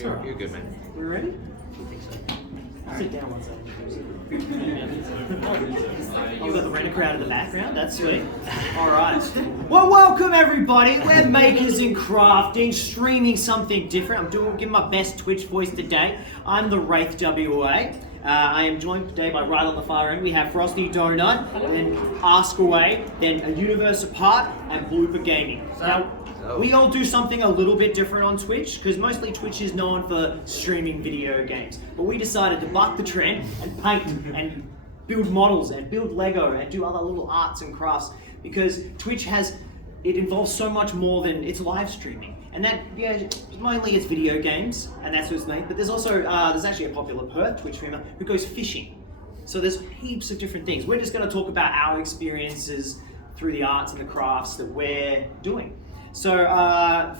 You're good, man. We're ready? I think so. Sit down one second. You've got the renter crowd in the background, that's sweet. Alright. Well, welcome everybody. We're makers in crafting, streaming something different. I'm giving my best Twitch voice today. I'm TheWraithWA. I am joined today by, right on the far end, we have Frosty Donut, then Askrwayy, then UniverseapartStreams, and Blooper Gaming. Now, we all do something a little bit different on Twitch, because mostly Twitch is known for streaming video games. But we decided to buck the trend and paint and build models and build Lego and do other little arts and crafts, because Twitch it involves so much more than it's live streaming. And that, mainly it's video games, and that's what's named. But there's also, there's actually a popular Perth Twitch streamer who goes fishing. So there's heaps of different things. We're just going to talk about our experiences through the arts and the crafts that we're doing. So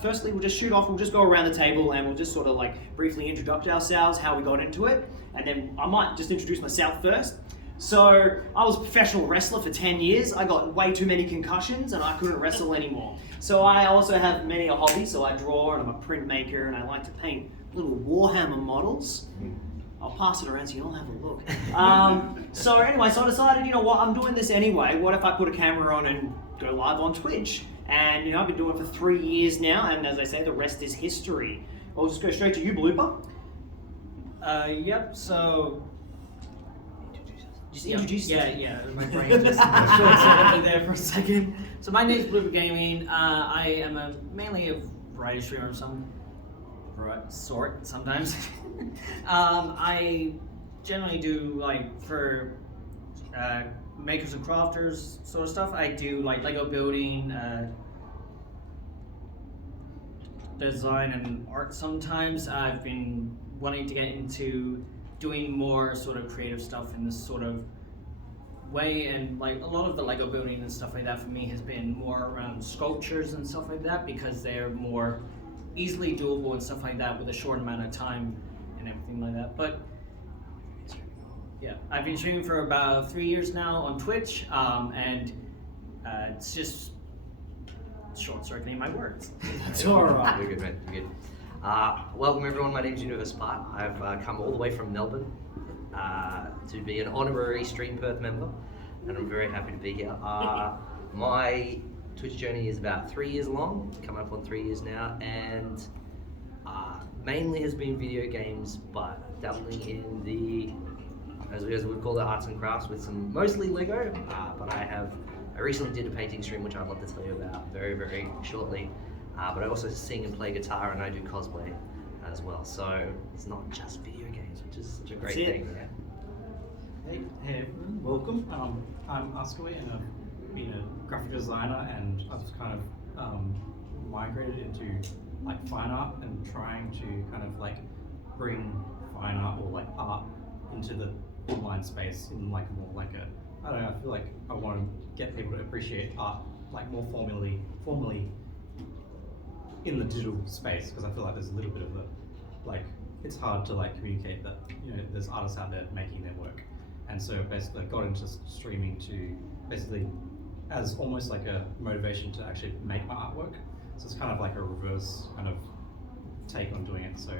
firstly, we'll just shoot off, we'll just go around the table and we'll just sort of like briefly introduce ourselves, how we got into it. And then I might just introduce myself first. So I was a professional wrestler for 10 years. I got way too many concussions and I couldn't wrestle anymore. So I also have many a hobby. So I draw and I'm a printmaker and I like to paint little Warhammer models. I'll pass it around so you all have a look. So anyway, so I decided, you know what, I'm doing this anyway. What if I put a camera on and go live on Twitch? And I've been doing it for 3 years now, and as I say, the rest is history. I'll just go straight to you, Blooper. Yep, so... Just introduce yourself. Yeah, my brain just short-circuited there for a second. So my name is Blooper Gaming. I am mainly a variety streamer of some sort, sometimes. I generally do, like, for makers and crafters sort of stuff. I do like Lego building, design and art sometimes. I've been wanting to get into doing more sort of creative stuff in this sort of way, and like a lot of the Lego building and stuff like that for me has been more around sculptures and stuff like that, because they're more easily doable and stuff like that with a short amount of time and everything like that. But yeah, I've been streaming for about 3 years now on Twitch, and it's just short-circuiting my words. That's all right. We're good, man. We're good. Welcome everyone. My name's UniverseapartStreams. I've come all the way from Melbourne to be an honorary Stream Perth member, and I'm very happy to be here. My Twitch journey is about 3 years long, coming up on 3 years now, and mainly has been video games, but dabbling in the, as we would call it, arts and crafts with some mostly Lego, but I recently did a painting stream which I'd love to tell you about very, very shortly. But I also sing and play guitar and I do cosplay as well. So it's not just video games, which is such a great thing. Yeah. Hey everyone, welcome. I'm Askrwayy and I've been a graphic designer, and I've kind of migrated into like fine art and trying to kind of like bring fine art or like art into the online space in like more like a, I don't know, I feel like I want to get people to appreciate art like more formally in the digital space, because I feel like there's a little bit of like, it's hard to like communicate that, you know, there's artists out there making their work. And so basically I got into streaming to basically as almost like a motivation to actually make my artwork. So it's kind of like a reverse kind of take on doing it. So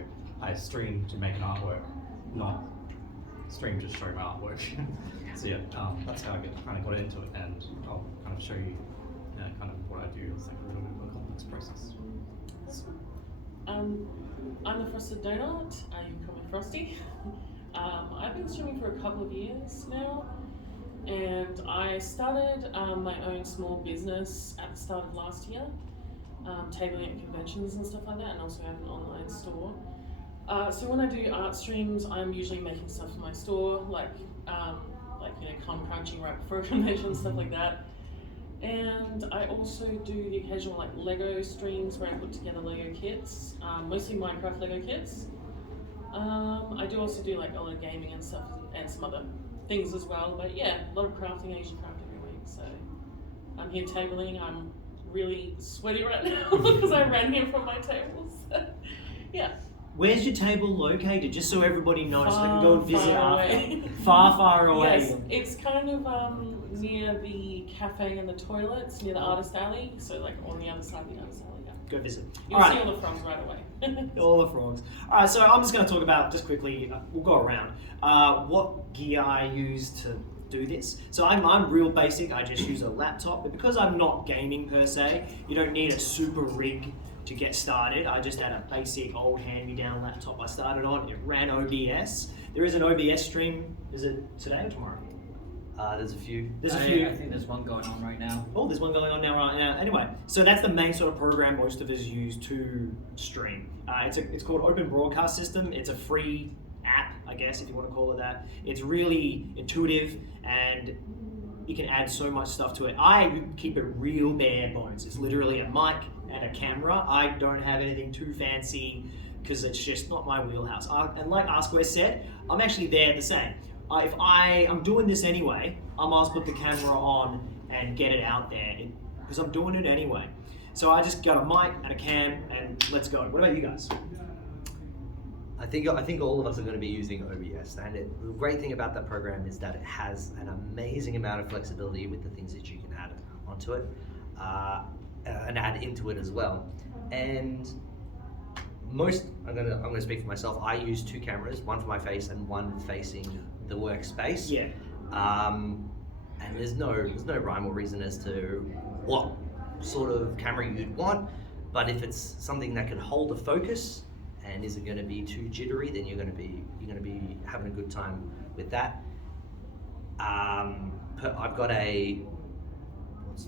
I stream to make an artwork, not stream to show my artwork. So yeah, that's how I kind of got into it, and I'll kind of show you, kind of what I do. It's like a little bit of a complex process. I'm the Frosted Donut, you can call me Frosty. I've been streaming for a couple of years now, and I started my own small business at the start of last year, tabling at conventions and stuff like that, and also have an online store. So when I do art streams, I'm usually making stuff for my store, like come crunching right before a convention, stuff like that. And I also do the occasional like Lego streams where I put together Lego kits, mostly Minecraft Lego kits. I do also do like a lot of gaming and stuff, and some other things as well. But yeah, a lot of crafting, Asian craft every week. So I'm here tabling. I'm really sweaty right now because I ran here from my tables. Yeah. Where's your table located? Just so everybody knows, so they can go and visit far after. away. Far away. Yes, it's kind of near the cafe and the toilets, near the artist alley. So like on the other side of the artist alley. Yeah. go visit. You'll All see right. all the frogs right away. All the frogs. All right, so I'm just going to talk about, just quickly, we'll go around, what gear I use to do this. So I'm real basic, I just use a laptop, but because I'm not gaming per se, you don't need a super rig to get started. I just had a basic old hand-me-down laptop I started on. It ran OBS. There is an OBS stream, is it today or tomorrow? There's a few. There's a I few. think there's one going on right now. Oh, there's one going on now right now. Anyway, so that's the main sort of program most of us use to stream. It's called Open Broadcast System. It's a free app, I guess, if you want to call it that. It's really intuitive and you can add so much stuff to it. I keep it real bare bones. It's literally a mic and a camera. I don't have anything too fancy because it's just not my wheelhouse. And like Askrwayy said, I'm actually there the same. If I'm doing this anyway, I might as well put the camera on and get it out there because I'm doing it anyway. So I just got a mic and a cam and let's go. What about you guys? I think all of us are going to be using OBS, and the great thing about that program is that it has an amazing amount of flexibility with the things that you can add onto it and add into it as well. And I'm gonna speak for myself. I use two cameras, one for my face and one facing the workspace. Yeah. And there's no rhyme or reason as to what sort of camera you'd want, but if it's something that can hold a focus and isn't going to be too jittery, then you're going to be having a good time with that. I've got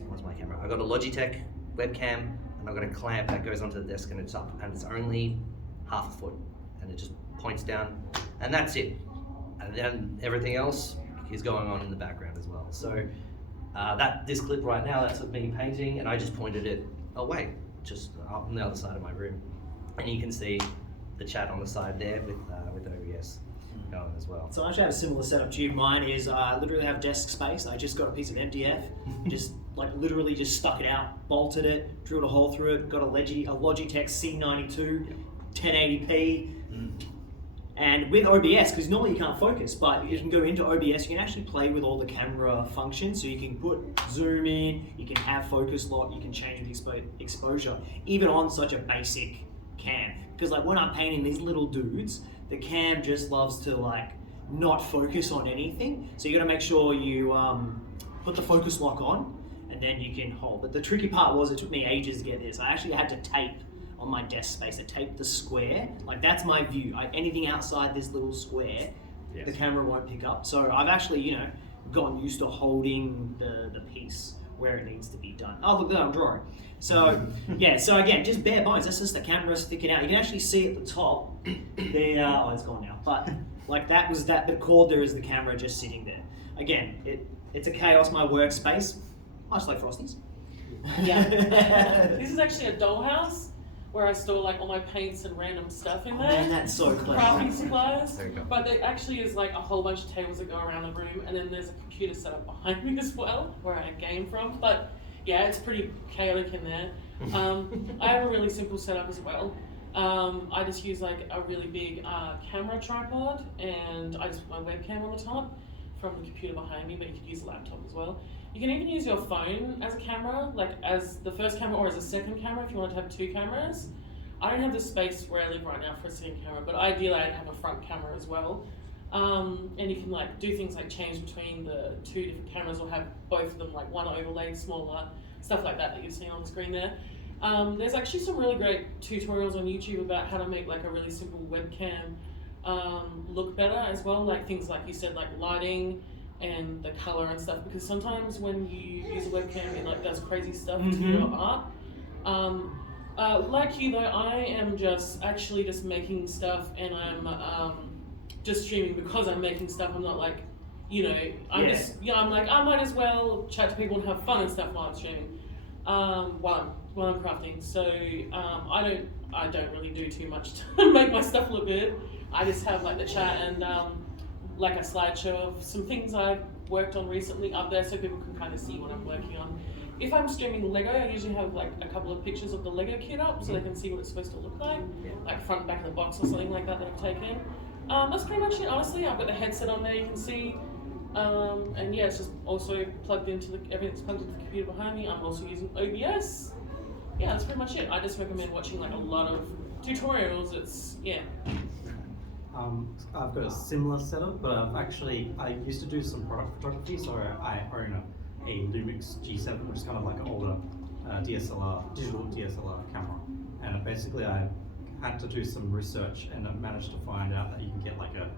what's my camera? I've got a Logitech webcam, and I've got a clamp that goes onto the desk, and it's up, and it's only half a foot, and it just points down, and that's it. And then everything else is going on in the background as well. So this clip right now, that's of me painting, and I just pointed it away, just up on the other side of my room, and you can see the chat on the side there with OBS going as well. So I actually have a similar setup to you. Mine is I literally have desk space. I just got a piece of MDF, just literally just stuck it out, bolted it, drilled a hole through it, got a Logitech C92, 1080p. And with OBS, because normally you can't focus, but you can go into OBS, you can actually play with all the camera functions. So you can put zoom in, you can have focus lock, you can change the exposure, even on such a basic cam. Because when I'm painting these little dudes, the cam just loves to not focus on anything. So you got to make sure you put the focus lock on, and then you can hold. But the tricky part was it took me ages to get this. I actually had to tape on my desk space. I taped the square. That's my view. Anything outside this little square, Yes. the camera won't pick up. So I've actually, gotten used to holding the piece where it needs to be done. Oh, look there, I'm drawing. So, yeah, so again, just bare bones. That's just the camera sticking out. You can actually see at the top, oh, it's gone now. But, that was the cord there is the camera just sitting there. Again, it's a chaos, my workspace. Much like Frosty's. Yeah. This is actually a dollhouse where I store all my paints and random stuff in there. Man, that's so clever. Crafting supplies. There you go. But there actually is a whole bunch of tables that go around the room, and then there's a computer set up behind me as well, where I game from. But yeah, it's pretty chaotic in there. I have a really simple setup as well. I just use a really big camera tripod, and I just put my webcam on the top from the computer behind me, but you could use a laptop as well. You can even use your phone as a camera, as the first camera or as a second camera if you want to have two cameras. I don't have the space where I live right now for a second camera, but ideally I'd have a front camera as well. And you can do things like change between the two different cameras, or have both of them one overlaid, smaller, stuff like that you've seen on the screen there. There's actually some really great tutorials on YouTube about how to make a really simple webcam look better as well, things you said, lighting and the color and stuff, because sometimes when you use a webcam it does crazy stuff to your art. Like you though, I am just making stuff, and I'm just streaming because I'm making stuff. I'm not I might as well chat to people and have fun and stuff while I'm streaming, while I'm crafting. So I don't really do too much to make my stuff look good. I just have the chat and a slideshow of some things I've worked on recently up there, so people can kind of see what I'm working on. If I'm streaming Lego, I usually have a couple of pictures of the Lego kit up, so they can see what it's supposed to look like front and back of the box or something like that I've taken. That's pretty much it, honestly. I've got the headset on there, you can see. And yeah, it's just also plugged into everything's plugged into the computer behind me. I'm also using OBS. yeah, that's pretty much it. I just recommend watching like a lot of tutorials. It's I've got a similar setup, but I used to do some product photography, so I own a Lumix G7, which is kind of like an older digital DSLR camera. And basically I had to do some research and I managed to find out that you can get like a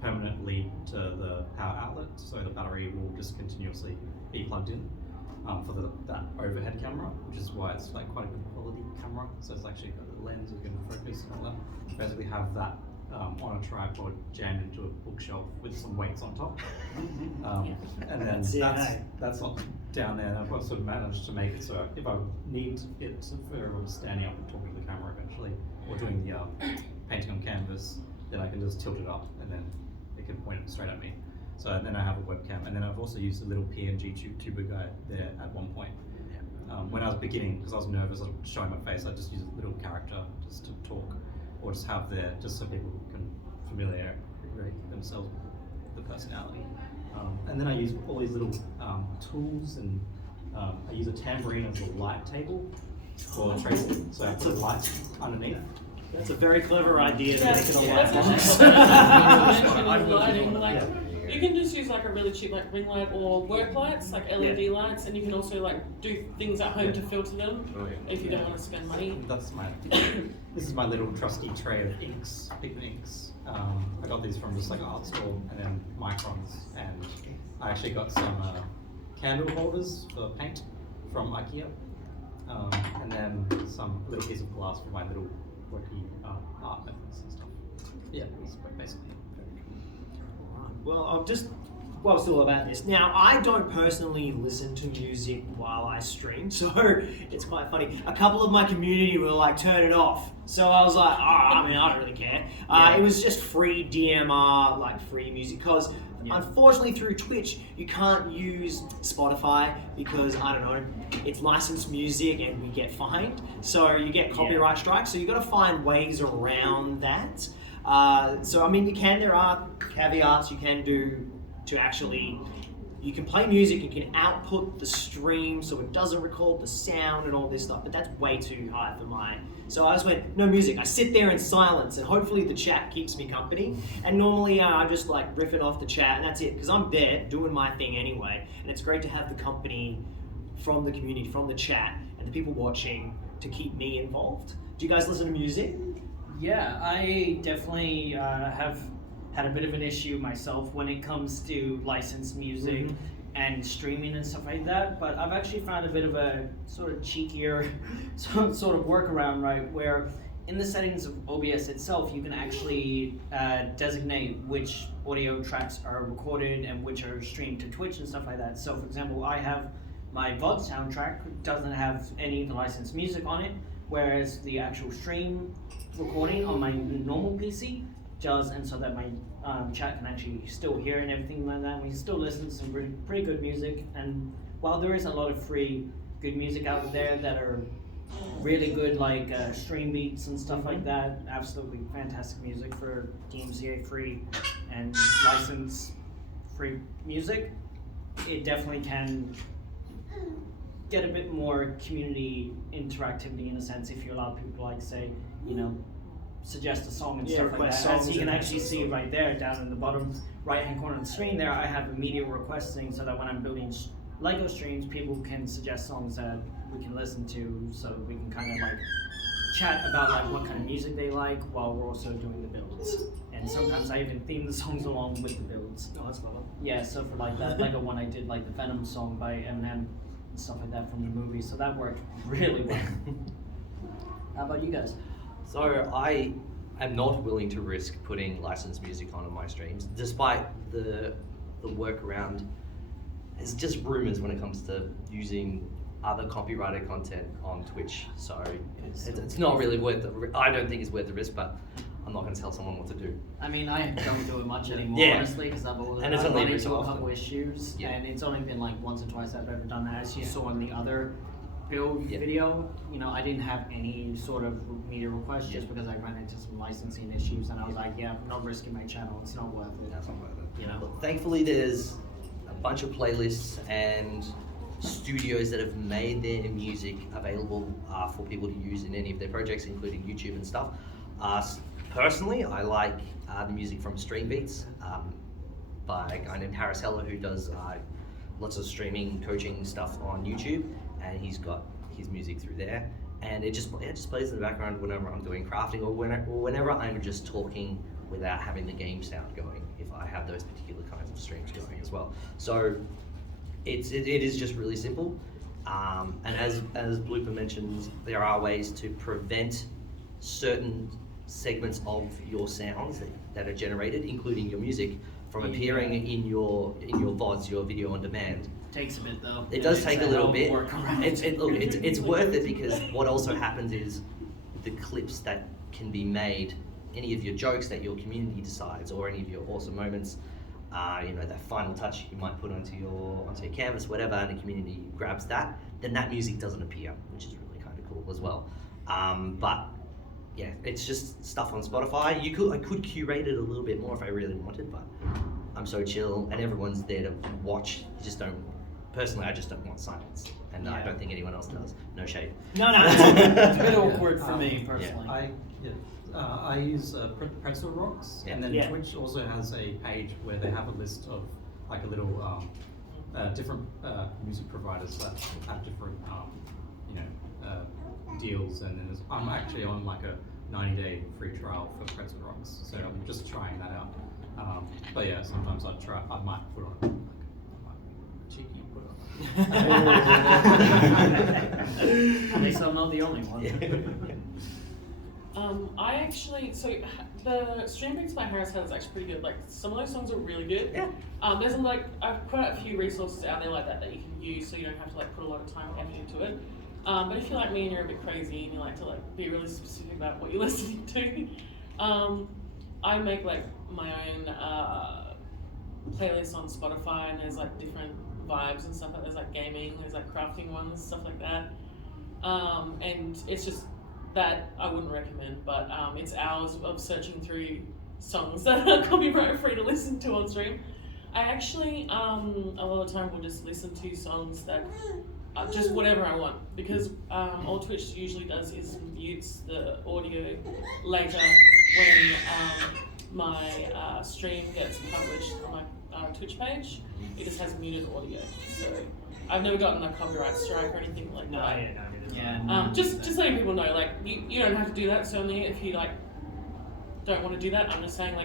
permanent lead to the power outlet, so the battery will just continuously be plugged in for that overhead camera, which is why it's like quite a good quality camera. So it's actually got the lens, you can focus and all that. Basically have that on a tripod jammed into a bookshelf with some weights on top. And then that's not down there. I've sort of managed to make it so if I need it for standing up and talking to the camera eventually, or doing the painting on canvas, then I can just tilt it up and then it can point it straight at me. So then I have a webcam, and then I've also used a little PNG tuber guy there at one point. When I was beginning, because I was nervous of showing my face, I just used a little character just to talk, or just have there, just so people can familiarize themselves with the personality. And then I use all these little tools, and I use a tambourine as a light table for tracing, so I put a light underneath. That's a very clever idea to make it a light that's box. actually lighting. Like, you can just use like a really cheap like ring light or work lights, like LED lights, and you can also like do things at home to filter them if you don't want to spend money. That's this is my little trusty tray of inks, pigment inks. I got these from just like an art store, and then microns, and I actually got some candle holders for paint from IKEA, and then some little piece of glass for my little quirky art methods and stuff. Yeah, it's basically. Well, while I'm still about this. Now, I don't personally listen to music while I stream, so it's quite funny. A couple of my community were like, turn it off. So I was like, I don't really care. It was just free DMR, like free music, because unfortunately through Twitch, you can't use Spotify because, I don't know, it's licensed music and we get fined. So you get copyright strikes, so you got to find ways around that. So I mean, there are caveats you can do to actually, you can play music, you can output the stream so it doesn't record the sound and all this stuff, but that's way too high for mine. So I just went, no music. I sit there in silence and hopefully the chat keeps me company. And normally I just like riff it off the chat and that's it, because I'm there doing my thing anyway. And it's great to have the company from the community, from the chat and the people watching to keep me involved. Do you guys listen to music? Yeah, I definitely have had a bit of an issue myself when it comes to licensed music and streaming and stuff like that, but I've actually found a bit of a sort of cheekier sort of workaround, right, where in the settings of OBS itself, you can actually designate which audio tracks are recorded and which are streamed to Twitch and stuff like that. So for example, I have my VOD soundtrack, doesn't have any of the licensed music on it, whereas the actual stream recording on my normal PC does, and so that my chat can actually still hear and everything like that. And we can still listen to some pretty good music. And while there is a lot of free good music out there that are really good, like stream beats and stuff like that, absolutely fantastic music for DMCA free and license free music, it definitely can get a bit more community interactivity in a sense if you allow people to, like, say, you know, suggest a song and stuff like that. As you can actually see right there down in the bottom right hand corner of the screen there, I have immediate requesting so that when I'm building Lego streams, people can suggest songs that we can listen to, so we can kind of like chat about like what kind of music they like while we're also doing the builds. And sometimes I even theme the songs along with the builds. Oh, that's clever. Yeah, so for like that Lego one, I did like the Venom song by Eminem and stuff like that from the movie, so that worked really well. How about you guys? So I am not willing to risk putting licensed music on my streams, despite the workaround. It's just rumors when it comes to using other copyrighted content on Twitch. So it's not really worth the. I don't think it's worth the risk, but I'm not going to tell someone what to do. I mean, I don't do it much anymore, honestly, because I've run into a couple issues, and it's only been like once or twice I've ever done that. As you saw in the other build video, you know, I didn't have any sort of media requests just because I ran into some licensing issues, and I was like, I'm not risking my channel. It's not worth it. That's not worth it. You know. But thankfully, there's a bunch of playlists and studios that have made their music available for people to use in any of their projects, including YouTube and stuff. Personally, I like the music from Stream Beats by a guy named Harris Heller, who does lots of streaming coaching stuff on YouTube, and he's got his music through there. And it just plays in the background whenever I'm doing crafting or whenever I'm just talking without having the game sound going, if I have those particular kinds of streams going as well. So it is just really simple. And as Blooper mentions, there are ways to prevent certain segments of your sounds that are generated, including your music, from appearing in your VODs, your video on demand. Takes a bit though. It does take a little bit. Look, It's worth it, because what also happens is the clips that can be made, any of your jokes that your community decides, or any of your awesome moments, that final touch you might put onto your canvas, whatever, and the community grabs that, then that music doesn't appear, which is really kind of cool as well. But yeah, it's just stuff on Spotify. I could curate it a little bit more if I really wanted, but I'm so chill, and everyone's there to watch. You just don't. Personally, I just don't want silence, and I don't think anyone else does. No shade. No. It's a bit awkward for me personally. I use Pretzel Rocks, and then Twitch also has a page where they have a list of like a little different music providers that have different deals, and then I'm actually on like a 90-day free trial for Pretzel Rocks, so I'm just trying that out. But yeah, sometimes I might put on cheeky put on. At least I'm not the only one. The Stream Beats by Harris Heller is actually pretty good. Like, some of those songs are really good. Yeah. There's I've put out a few resources out there like that you can use, so you don't have to put a lot of time and effort into it. But if you're like me and you're a bit crazy and you like to be really specific about what you're listening to, I make my own playlists on Spotify, and there's different vibes and stuff. There's gaming, there's crafting ones, stuff like that. And it's just that I wouldn't recommend, but it's hours of searching through songs that are copyright free to listen to on stream. I actually a lot of the time will just listen to songs that just whatever I want, because all Twitch usually does is mutes the audio later when my stream gets published on my Twitch page. It just has muted audio, so I've never gotten a copyright strike or anything like that. Just letting people know, you don't have to do that. Certainly, if you don't want to do that, I'm just saying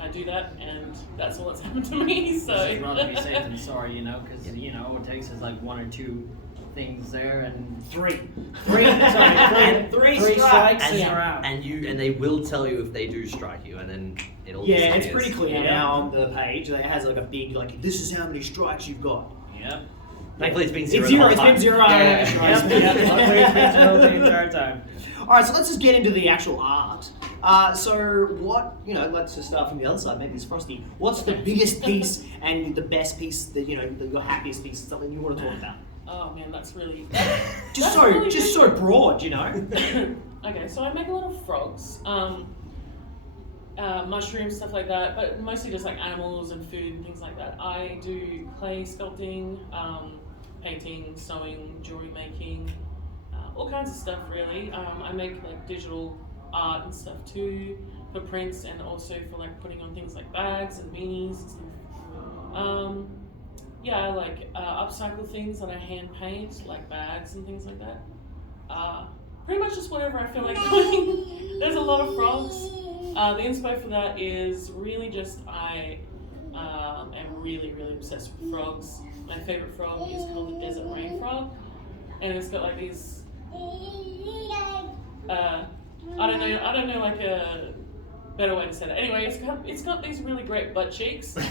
I do that, and that's all that's happened to me. So I'd rather be safe than sorry, because all it takes is one or two things there, and three strikes, and you're out. And they will tell you if they do strike you, and then it'll. Yeah, it's pretty clear now on the page. It has a big this is how many strikes you've got. Yep. Thankfully, it's been zero. It's been zero. Luckily, it's been zero the entire time. All right, so let's just get into the actual art. So what, let's just start from the other side. Maybe it's Frosty. What's the biggest piece and the best piece that your happiest piece? Something you want to talk about? Oh man, that's really so broad, Okay, so I make a lot of frogs, mushrooms, stuff like that, but mostly just animals and food and things like that. I do clay sculpting, painting, sewing, jewelry making, all kinds of stuff really. I make digital art and stuff too, for prints, and also for putting on things like bags and beanies and stuff. I upcycle things that I hand paint, like bags and things like that. Pretty much just whatever I feel like doing. There's a lot of frogs. The inspo for that is really just I am really, really obsessed with frogs. My favorite frog is called the desert rain frog, and it's got these I don't know a better way to say that. Anyway, it's got these really great butt cheeks. They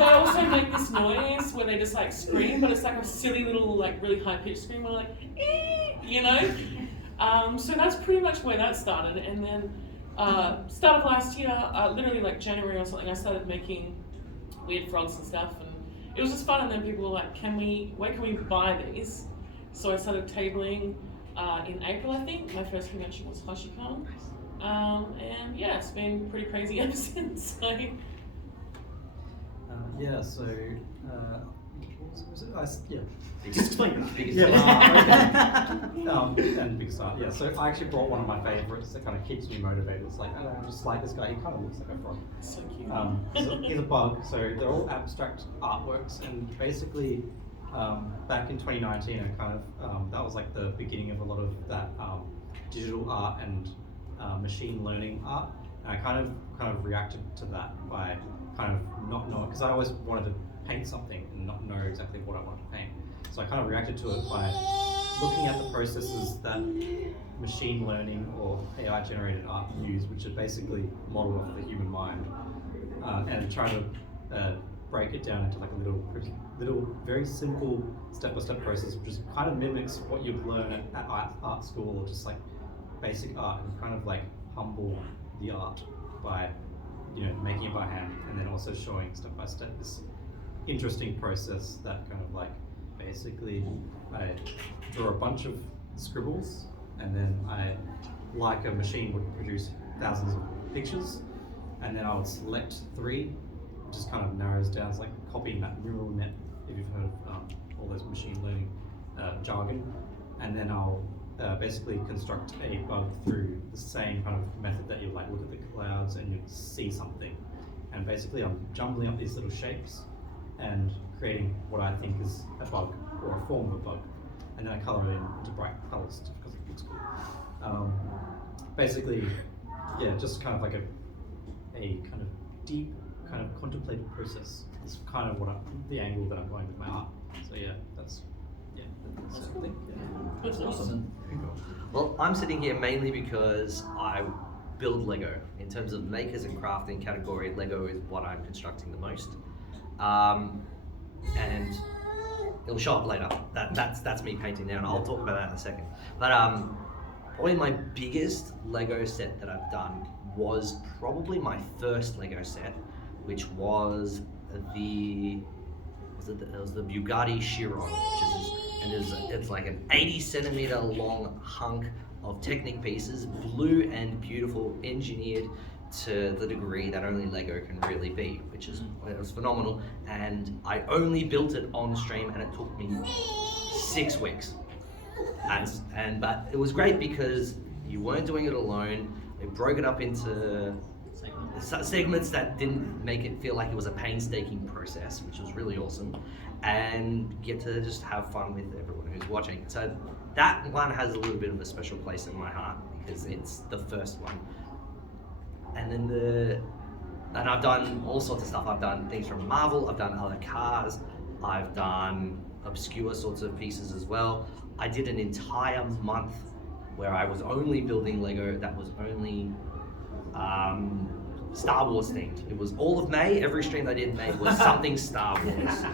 also make this noise where they just scream, but it's a silly little really high pitched scream where so that's pretty much where that started. And then start of last year, literally January or something, I started making weird frogs and stuff, and it was just fun. And then people were like, where can we buy these? So I started tabling in April, I think. My first convention was HashiCon. And yeah, it's been pretty crazy ever since. Yeah. Just explain it. Biggest And big start, yeah. So I actually brought one of my favorites that kind of keeps me motivated. It's like, I don't know, I just like this guy. He kind of looks like a frog. So cute. He's a bug. So they're all abstract artworks, and basically, back in 2019, I kind of that was like the beginning of a lot of that digital art and machine learning art. And I kind of reacted to that by kind of not knowing, because I always wanted to paint something and not know exactly what I wanted to paint. So I kind of reacted to it by looking at the processes that machine learning or AI generated art use, which are basically modeled off the human mind, and trying to break it down into like a little very simple step-by-step process, which just kind of mimics what you'd learn at art school, or just like basic art, and kind of like humble the art by, you know, making it by hand, and then also showing step by step this interesting process that kind of like basically I draw a bunch of scribbles, and then I, like a machine would produce thousands of pictures, and then I would select 3, which just kind of narrows down. It's like copying that neural net, if you've heard of all those machine learning jargon, and then I'll basically construct a bug through the same kind of method that you like look at the clouds and you see something. And basically I'm jumbling up these little shapes and creating what I think is a bug, or a form of a bug. And then I color it into bright colors because it looks cool. Basically, yeah, just kind of like a kind of deep, kind of contemplative process. It's kind of the angle that I'm going with my art. So yeah, that's the thing. Yeah. That's awesome. Well, I'm sitting here mainly because I build Lego. In terms of makers and crafting category, Lego is what I'm constructing the most. And it'll show up later. That's me painting now, and I'll talk about that in a second. But probably my biggest Lego set that I've done was probably my first Lego set, which was the Bugatti Chiron, it's like an 80 centimeter long hunk of Technic pieces, blue and beautiful, engineered to the degree that only Lego can really be, which is, it was phenomenal. And I only built it on stream, and it took me 6 weeks. But it was great because you weren't doing it alone. It broke it up into segments that didn't make it feel like it was a painstaking process, which was really awesome, and get to just have fun with everyone who's watching. So that one has a little bit of a special place in my heart because it's the first one. And then and I've done all sorts of stuff. I've done things from Marvel, I've done other cars, I've done obscure sorts of pieces as well. I did an entire month where I was only building Lego that was only Star Wars themed. It was all of May. Every stream I did in May was something Star Wars.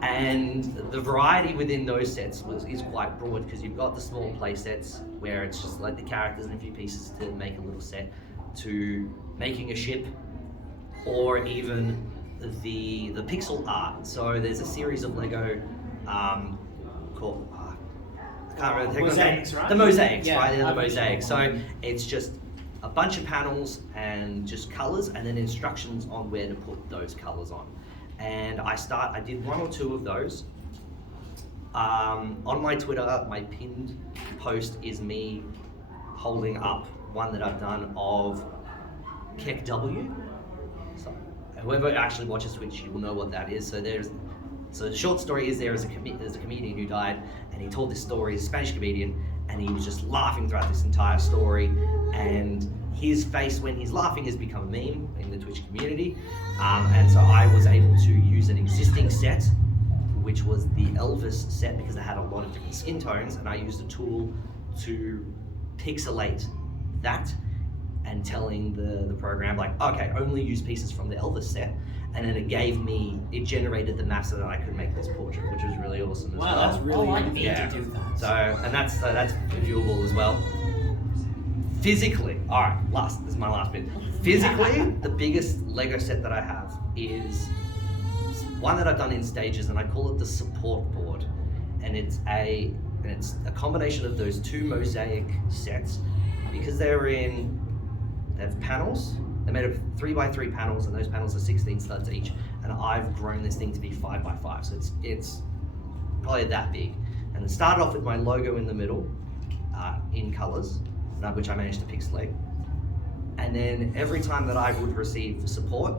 And the variety within those sets is quite broad, because you've got the small play sets where it's just like the characters and a few pieces to make a little set, to making a ship, or even the pixel art. So there's a series of Lego called I can't remember the Mosaics, right? The mosaics, Yeah, right? They're the I've been mosaics. sure. So it's just a bunch of panels and just colors, and then instructions on where to put those colors on. And I did 1 or 2 of those. On my Twitter, my pinned post is me holding up one that I've done of Keck W. So whoever actually watches Twitch, you will know what that is. So the short story is there's a comedian who died, and he told this story. He's a Spanish comedian, and he was just laughing throughout this entire story. And his face when he's laughing has become a meme in the Twitch community. And so I was able to use an existing set, which was the Elvis set, because it had a lot of different skin tones, and I used a tool to pixelate that, and telling the program, like, okay, only use pieces from the Elvis set, and then it generated the map so that I could make this portrait, which was really awesome as well. Wow, that's really neat Yeah. to do that. So, and that's viewable as well. Physically, all right, this is my last bit. Physically, the biggest Lego set that I have is one that I've done in stages, and I call it the support board. And it's a combination of those 2 mosaic sets, because they have panels. They're made of 3x3 panels, and those panels are 16 studs each, and and I've grown this thing to be 5x5, so it's probably that big. And it started off with my logo in the middle, in colors, which I managed to pixelate. And then every time that I would receive support,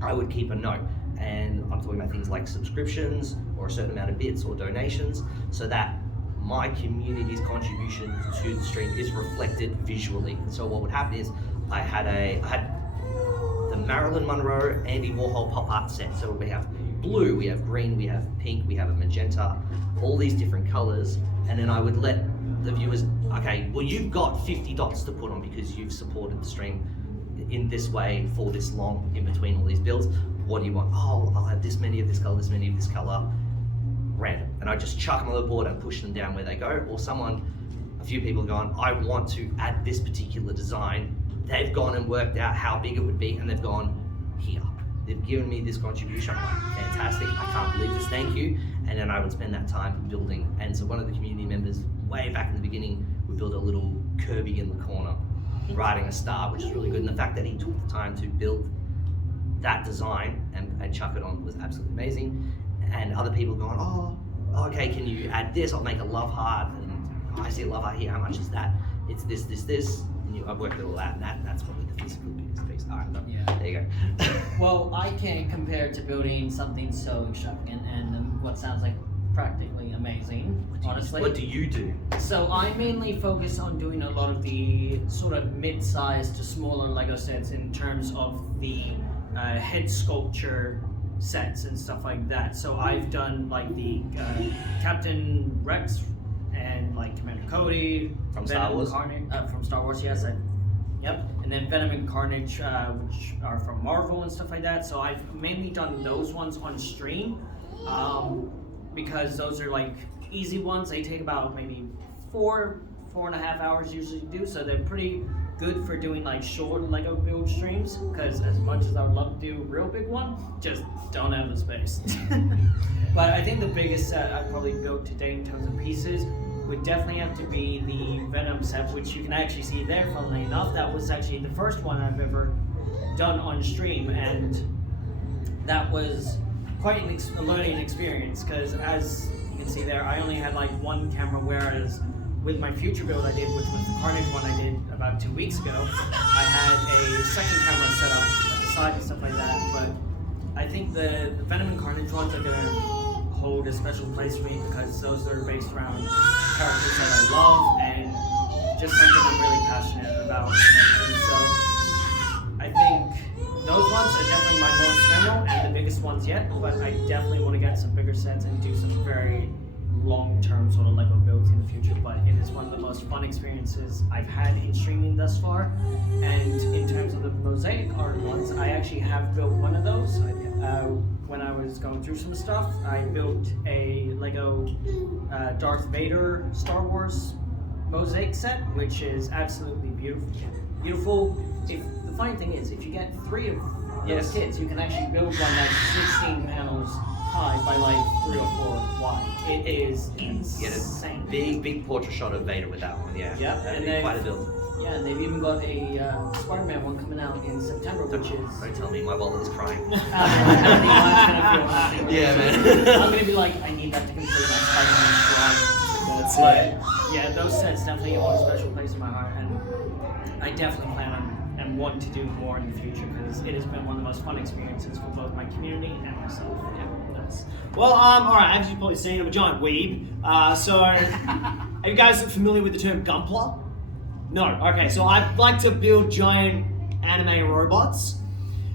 I would keep a note. And I'm talking about things like subscriptions or a certain amount of bits or donations, so that my community's contribution to the stream is reflected visually. And so what would happen is I had the Marilyn Monroe, Andy Warhol pop art set. So we have blue, we have green, we have pink, we have a magenta, all these different colors. And then I would let the viewers, okay, well, you've got 50 dots to put on because you've supported the stream in this way for this long in between all these builds. What do you want? Oh, I'll have this many of this color, this many of this color, random. And I just chuck them on the board and push them down where they go. Or a few people have gone, I want to add this particular design. They've gone and worked out how big it would be, and they've gone, here. They've given me this contribution. I'm like, fantastic, I can't believe this, thank you. And then I would spend that time building. And so one of the community members, way back in the beginning, would build a little Kirby in the corner, riding a star, which is really good. And the fact that he took the time to build that design and chuck it on was absolutely amazing. And other people going, oh, okay, can you add this? I'll make a love heart, and I see a love heart here, how much is that? It's this, this, this. And I've worked it all out, and that's probably the physical biggest piece. All right, Yeah. there you go. Well, I can't compare to building something so extravagant and what sounds like practically amazing, honestly. What do you do? So I mainly focus on doing a lot of the sort of mid-sized to smaller Lego sets in terms of the head sculpture sets and stuff like that. So I've done like the Captain Rex and like Commander Cody From Venom Star Wars? Carnage, from Star Wars, yes. Yep. And then Venom and Carnage, which are from Marvel and stuff like that. So I've mainly done those ones on stream, because those are like easy ones. They take about maybe 4.5 hours usually to do. So they're pretty good for doing like short Lego build streams, because as much as I would love to do a real big one, just don't have the space. But I think the biggest set I've probably built to date in terms of pieces would definitely have to be the Venom set, which you can actually see there, funnily enough. That was actually the first one I've ever done on stream, and that was quite a learning experience, because as you can see there, I only had like one camera, whereas with my future build I did, which was the Carnage one I did about 2 weeks ago, I had a second camera set up at the side and stuff like that. But I think the Venom and Carnage ones are going to hold a special place for me, because those are based around characters that I love and just something I'm really passionate about. And so I think those ones are definitely my most memorable and the biggest ones yet, but I definitely want to get some bigger sets and do some very long-term sort of Lego builds in the future. But it is one of the most fun experiences I've had in streaming thus far. And in terms of the mosaic art ones, I actually have built one of those. When I was going through some stuff, I built a Lego Darth Vader Star Wars mosaic set, which is absolutely beautiful. The funny thing is, if you get 3 of those kits, you can actually build one that's 16 panels high by like 3 or 4 wide. It is insane. Get a big portrait shot of Vader with that one, yeah. Yep, That'd and be quite a build. Yeah, and they've even got a Spider-Man one coming out in September, which is... Don't tell me, my wallet is crying. Yeah, man. I'm gonna be like, I need that to complete my Spider-Man squad. That's But yeah, those sets definitely hold a special place in my heart, and I definitely plan on and want to do more in the future, because it has been one of the most fun experiences for both my community and myself. Yeah, nice. Well, all right, as you've probably seen, I'm a giant weeb. So, are you guys familiar with the term Gunpla? No. Okay, so I like to build giant anime robots.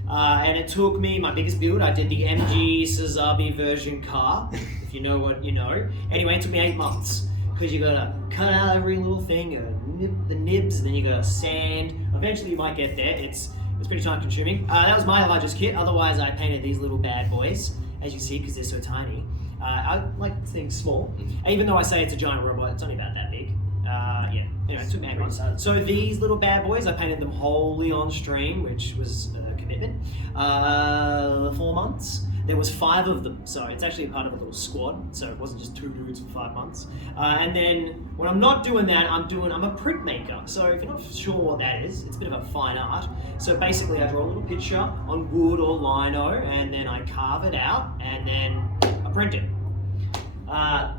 And it took me, my biggest build, I did the MG Suzabi version car, if you know what you know. Anyway, it took me 8 months, because you gotta cut out every little thing, you gotta nip the nibs, and then you gotta sand. Eventually you might get there. It's pretty time consuming. That was my largest kit. Otherwise I painted these little bad boys, as you see, because they're so tiny. I like things small. Even though I say it's a giant robot, it's only about that big. Yeah, anyway, it took me 8 months. So these little bad boys, I painted them wholly on stream, which was a commitment. 4 months. There was 5 of them, so it's actually a part of a little squad. So it wasn't just 2 dudes for 5 months. And then when I'm not doing that, I'm a printmaker. So if you're not sure what that is, it's a bit of a fine art. So basically, I draw a little picture on wood or lino, and then I carve it out, and then I print it.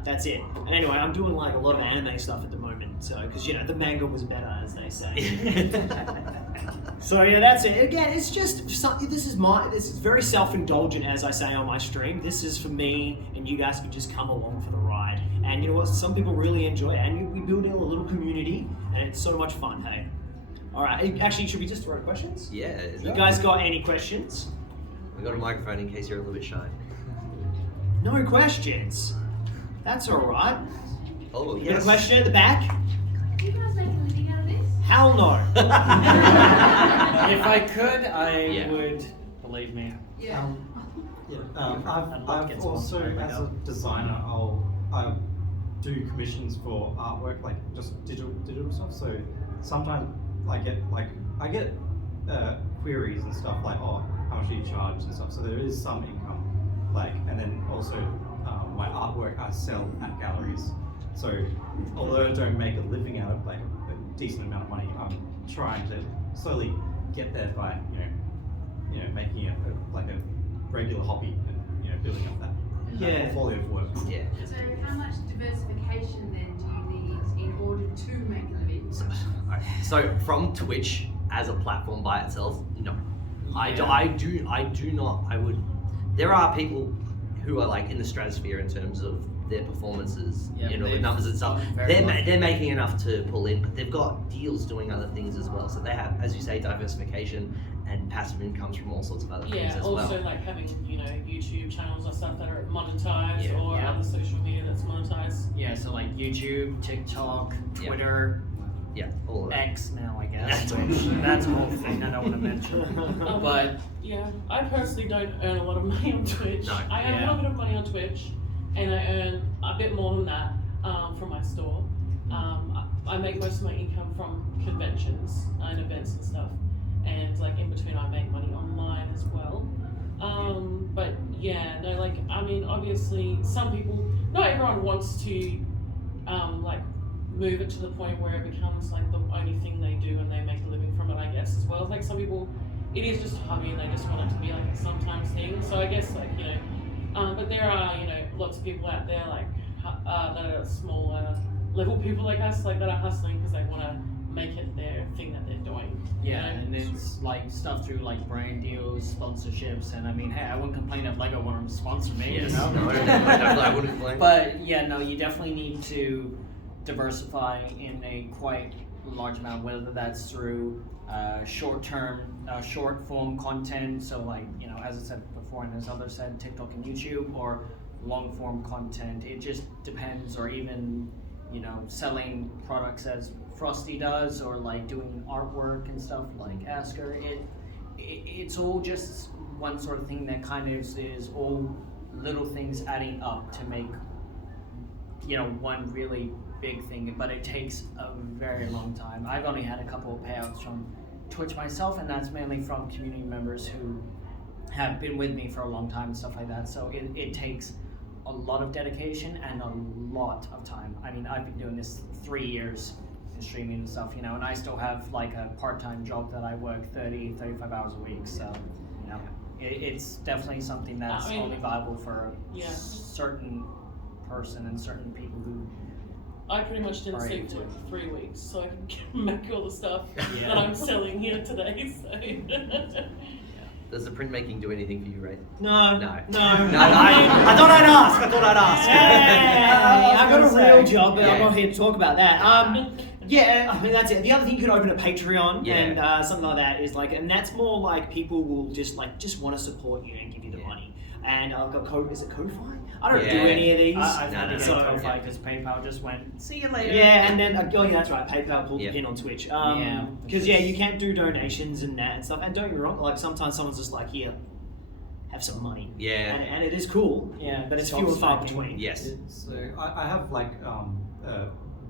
That's it. And anyway, I'm doing like a lot of anime stuff at the moment, so because the manga was better, as they say. So yeah, that's it. Again, it's just something. This is very self-indulgent, as I say on my stream. This is for me, and you guys can just come along for the ride. And you know what? Some people really enjoy it, and we build a little community, and it's so much fun. Hey, all right. Actually, should we just throw questions? Yeah. You guys got any questions? We got a microphone in case you're a little bit shy. No questions. That's all right. Oh, You got a question at the back? Do you guys make a living out of this? Hell no. If I could, I Yeah. would. Believe me. Yeah. I've also, as a designer, I do commissions for artwork, like just digital stuff. So sometimes I get queries and stuff like, oh, how much do you charge and stuff. So there is some income, and then also my artwork I sell at galleries. So although I don't make a living out of a decent amount of money, I'm trying to slowly get there by making it a regular hobby and building up that Yeah. portfolio of work. Yeah. So how much diversification then do you need in order to make a living? So from Twitch as a platform by itself, no. I do not. There are people who are in the stratosphere in terms of their performances, Yeah, with numbers and stuff. very much. They're making enough to pull in, but they've got deals doing other things as well. So they have, as you say, diversification and passive incomes from all sorts of other things Yeah, as also well. having YouTube channels or stuff that are monetized Yeah. or Yeah. other social media that's monetized. Yeah, so YouTube, TikTok, Yeah. Twitter, Yeah, all of that. X now, I guess. Which that's a whole thing I don't want to mention. But Yeah, I personally don't earn a lot of money on Twitch. No. I earn a little bit of money on Twitch, and I earn a bit more than that from my store. I make most of my income from conventions and events and stuff, and in between I make money online as well. But yeah, no, obviously some people, not everyone wants to move it to the point where it becomes the only thing they do and they make a living from it, I guess, as well. Some people, it is just a hobby and they just want it to be a sometimes thing. So I guess but there are lots of people out there that are smaller level people like us that are hustling because they want to make it their thing that they're doing. yeah, and it's stuff through brand deals, sponsorships, and hey, I wouldn't complain if Lego wanted to sponsor me. Yes. You know? No, I wouldn't complain. But yeah, no, you definitely need to diversify in a quite large amount, whether that's through short form content, so as I said before and as others said, TikTok and YouTube, or long form content. It just depends, or even selling products as Frosty does, or doing artwork and stuff like Askrwayy. It's all just one sort of thing that kind of is all little things adding up to make one really big thing, but it takes a very long time. I've only had a couple of payouts from Twitch myself, and that's mainly from community members who have been with me for a long time and stuff like that. So it takes a lot of dedication and a lot of time. I've been doing this 3 years in streaming and stuff, and I still have a part-time job that I work 35 hours a week. So it's definitely something that's only viable for a certain person and certain people who I pretty much didn't Right. sleep for 3 weeks so I can make all the stuff Yeah. that I'm selling here today. So. Does the printmaking do anything for you, Wraith? No. No. I thought I'd ask. Hey, I got a real job, but I'm Yeah. not here to talk about that. Yeah, that's it. The other thing, you could open a Patreon Yeah. and something like that is and that's more people will just want to support you and give you the Yeah. money. And I've got is it Ko-Fi? I don't do Yeah. any of these. I've No, had no, to no. get Ko-Fi because PayPal just went, see you later. Yeah, and then yeah, that's right. PayPal pulled Yeah. the pin on Twitch. Yeah. Because you can't do donations and that and stuff. And don't get me wrong, sometimes someone's just here, have some money. Yeah. And it is cool. Yeah, but it's stop few and far sniping. between. Yes. So I have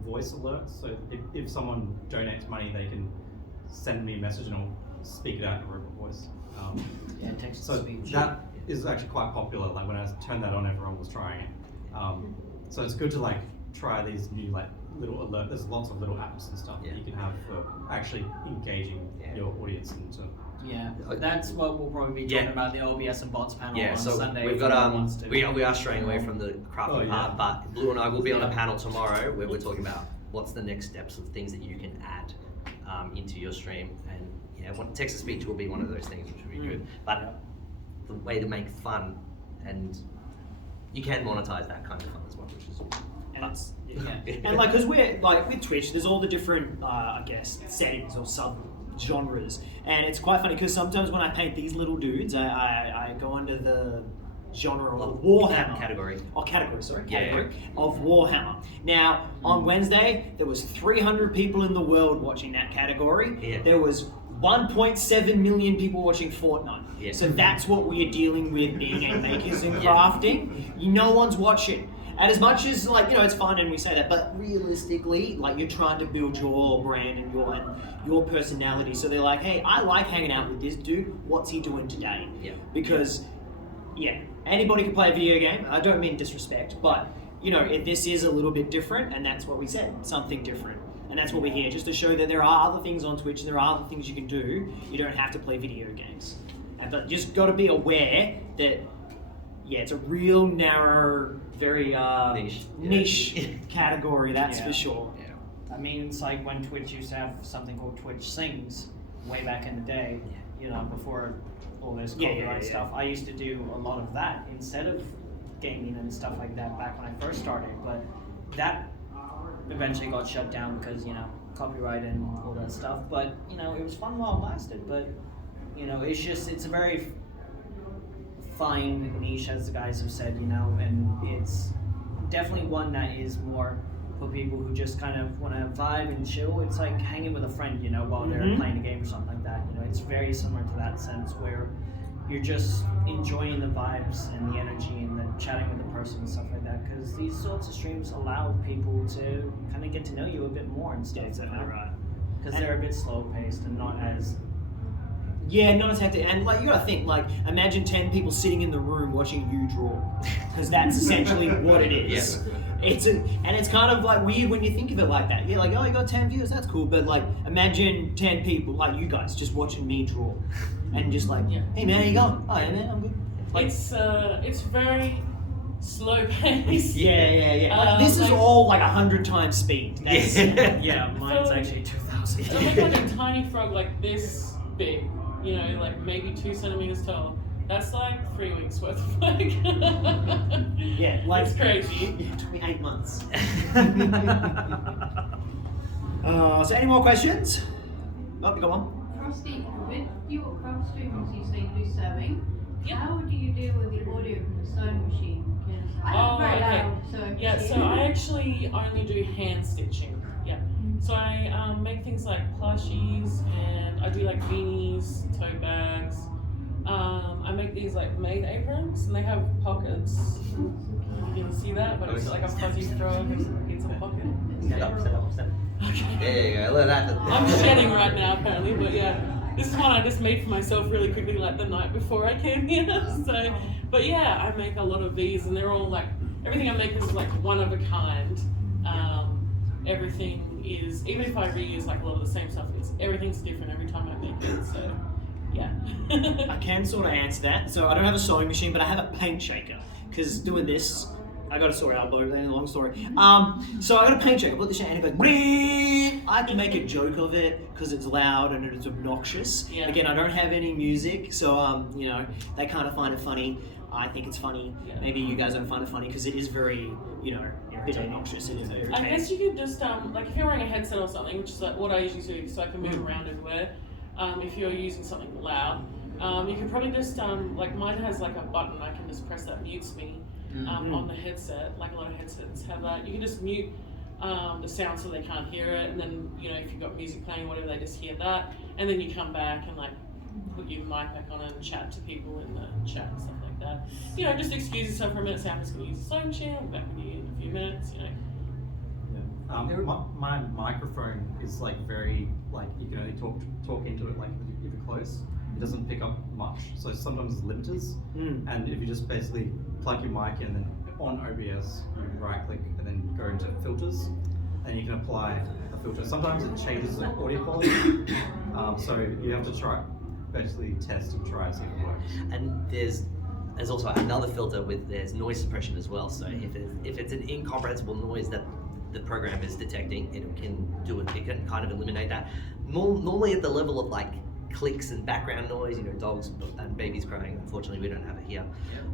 voice alerts. So if someone donates money, they can send me a message and I'll speak it out in a robot voice. Yeah, text to So speech. is actually quite popular. Like when I turned that on, everyone was trying it. So it's good to like try these new like little alert. There's lots of little apps and stuff that you can have for actually engaging your audience into. Yeah, that's what we'll probably be talking about, the OBS and bots panel on so Sunday. we've got we are straying away from the crafting part, but Blue and I will be on a panel tomorrow where we're talking about what's the next steps of things that you can add into your stream, and text to speech will be one of those things, which will be good. But the way to make fun, and you can monetize that kind of fun as well, which is. And like, because we're like with Twitch, there's all the different, I guess, settings or sub genres, and it's quite funny because sometimes when I paint these little dudes, I go under the genre of Warhammer category. Category of Warhammer. Now on Wednesday there was 300 people in the world watching that category. Yeah. There was 1.7 million people watching Fortnite. Yeah. So that's what we are dealing with being a makers and crafting. No one's watching. And as much as it's fun and we say that, but realistically, like you're trying to build your brand and your personality. So they're like, hey, I like hanging out with this dude. What's he doing today? Yeah. Because, anybody can play a video game. I don't mean disrespect, but this is a little bit different, and that's what we said, something different. And that's what we're here, just to show that there are other things on Twitch, there are other things you can do. You don't have to play video games. But you just got to be aware that, it's a real narrow, very niche category, that's for sure. Yeah. I mean, it's like when Twitch used to have something called Twitch Sings way back in the day, before all this copyright stuff. I used to do a lot of that instead of gaming and stuff like that back when I first started, but that eventually got shut down because, copyright and all that stuff. But, it was fun while it lasted, but, it's a very fine niche, as the guys have said, and it's definitely one that is more for people who just kind of want to vibe and chill. It's like hanging with a friend, while they're playing a game or something like that. It's very similar to that sense where you're just enjoying the vibes and the energy and the chatting with the person and stuff like that. Because these sorts of streams allow people to kind of get to know you a bit more and stuff. Right. Because they're a bit slow paced and not as. Yeah, not as hectic. And you gotta think, imagine 10 people sitting in the room watching you draw. Because that's essentially what it is. Yeah. It's kind of weird when you think of it like that. You're like, oh, you got 10 viewers, that's cool. But imagine 10 people like you guys just watching me draw. And just hey man, how you going? Oh yeah man, I'm good. It's very slow paced. Yeah. This is all 100 times speed. That's, mine's actually 2,000. I make a tiny frog this big. Maybe 2 centimeters tall. That's 3 weeks worth of work. It's crazy. It took me 8 months. So any more questions? Oh, you got one? Frosty, with your craft streamers, you say you do sewing. Yeah. How do you deal with the audio from the sewing machine? Because I have a very loud sewing machine. So I actually only do hand stitching. Yeah. So I make things like plushies, and I do beanies, tote bags. I make these maid aprons, and they have pockets. You can see that, but it's a fuzzy frog. It's a pocket. Set up. Okay. Yeah. Let that. I'm shedding right now, apparently, but this is one I just made for myself really quickly, the night before I came here. So, but I make a lot of these, and they're all everything I make is one of a kind. Everything is, even if I reuse a lot of the same stuff, everything's different every time I make it. So, yeah. I can sort of answer that. So I don't have a sewing machine, but I have a paint shaker. Because doing this, I got a story out of it, long story. So I got a paint shaker, put this in, and it goes, Brrr! I can make a joke of it because it's loud and it's obnoxious. Yeah. Again, I don't have any music, so they kind of find it funny. I think it's funny. Yeah. Maybe you guys don't find it funny because it is very, a bit obnoxious. It is irritating. I guess you could just, if you're wearing a headset or something, which is what I usually do, so I can move around everywhere. If you're using something loud, you can probably just, mine has a button, I can just press that mutes me on the headset, a lot of headsets have that. You can just mute the sound so they can't hear it, and then, if you've got music playing or whatever, they just hear that, and then you come back and put your mic back on and chat to people in the chat and stuff like that. Just excuse yourself for a minute, say I'm just going to use the sewing machine, I'll be back with you in a few minutes, My microphone is very you can only talk into it if you're close. it doesn't pick up much. So sometimes it's limiters, Mm. and if you just basically plug your mic in, and then on OBS, you right click and then go into filters, and you can apply a filter. Sometimes it changes the audio quality, so you have to try, basically test and try and see if it works. And there's also another filter there's noise suppression as well. So if it's an incomprehensible noise that the program is detecting, it can kind of eliminate that. Normally at the level of like clicks and background noise, dogs and babies crying. Unfortunately, we don't have it here.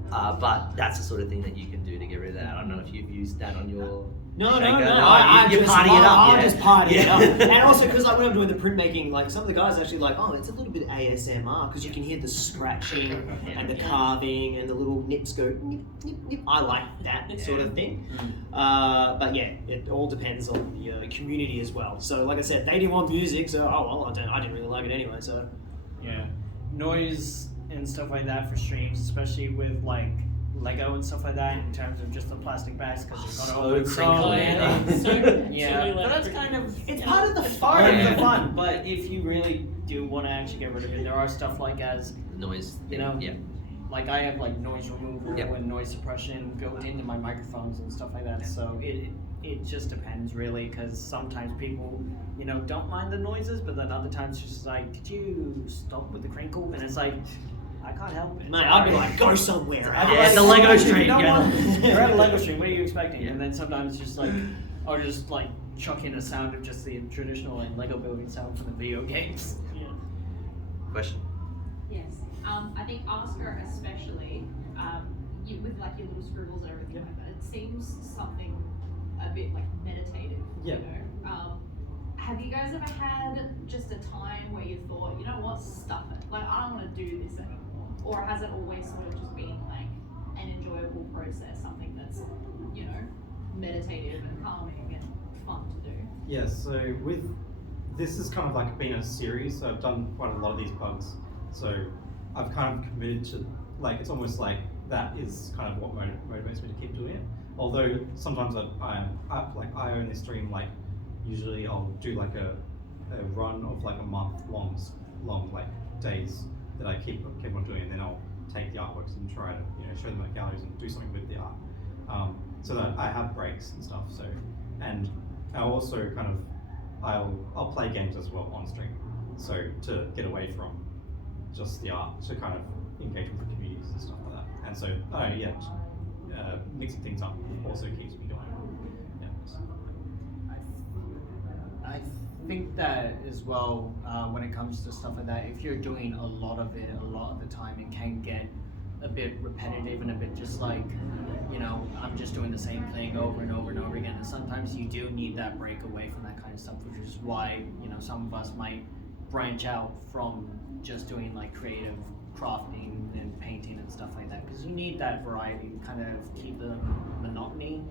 But that's the sort of thing that you can do to get rid of that. I don't know if you've used that on your No. shaker. I you party it up. I'll yeah. just party it Yeah. up. And also because like when I'm doing the printmaking, like some of the guys actually like, oh, it's a little bit ASMR because you can hear the scratching and the carving and the little nips go nip, nip, nip. I like that sort of thing. But yeah, it all depends on the community as well. So like I said, they didn't want music, so I didn't really like it anyway. So Yeah, noise and stuff like that for streams, especially with like Lego and stuff like that, in terms of just the plastic bags, because you've got So all the crinkly. Yeah, but that's kind of it's part of the part fun. of the fun. But if you really do want to actually get rid of it, there are stuff like Noise. Yeah. Like I have like noise removal Yep. and noise suppression built into my microphones and stuff like that. So it just depends really, because sometimes people don't mind the noises, but then other times it's just like, could you stop with the crinkle? And it's like, I can't help it. Mate, I'd be like, go somewhere. I'd be Yeah, like, it's a Lego "You stream, don't yeah." want-" You're at a Lego stream, what are you expecting? Yeah. And then sometimes it's just like, I'll just like chuck in a sound of just the traditional like Lego building sound from the video games. Question. Yes. I think Oscar especially, you with like your little scribbles and everything like that, it seems something a bit like meditative. Yeah. Have you guys ever had just a time where you thought, you know what, stuff it. Like I don't want to do this anymore. Or has it always sort of just been like an enjoyable process, something that's, meditative and calming and fun to do? Yeah, so this is kind of like been a series, so I've done quite a lot of these bugs. So I've kind of committed to, like, it's almost like that is kind of what motivates me to keep doing it. Although sometimes I only stream, like, usually I'll do like a run of like a month long like days that I keep on doing, and then I'll take the artworks and try to show them at galleries and do something with the art. So that I have breaks and stuff. So, and I also kind of I'll play games as well on stream. So to get away from just the art, to kind of engage with the communities and stuff like that. And so mixing things up also keeps me going. Yeah. I think that as well, when it comes to stuff like that, if you're doing a lot of it a lot of the time, it can get a bit repetitive and a bit just like, I'm just doing the same thing over and over and over again. And sometimes you do need that break away from that kind of stuff, which is why, some of us might branch out from just doing like creative crafting and painting and stuff like that, because you need that variety to kind of keep the monotony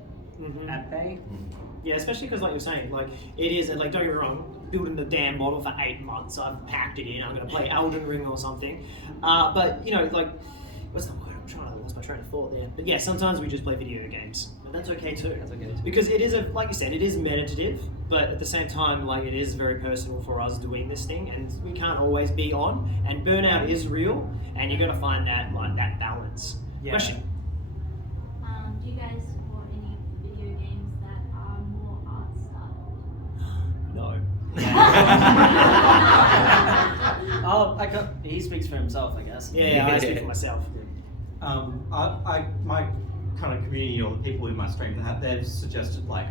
at bay. Yeah, especially because like you're saying, like it is, and like don't get me wrong, building the damn model for 8 months, I've packed it in, I'm gonna play Elden Ring or something. But like, what's the word? I lost my train of thought there. But yeah, sometimes we just play video games. And that's okay too. That's okay. Because it is like you said, it is meditative, but at the same time, like it is very personal for us doing this thing, and we can't always be on. And burnout is real, and you're gonna find that that balance. Yeah. Question. Do you guys support any video games that are more art style? No. He speaks for himself, I guess. Yeah, I speak for myself. My kind of community, or the people in my stream, they've suggested like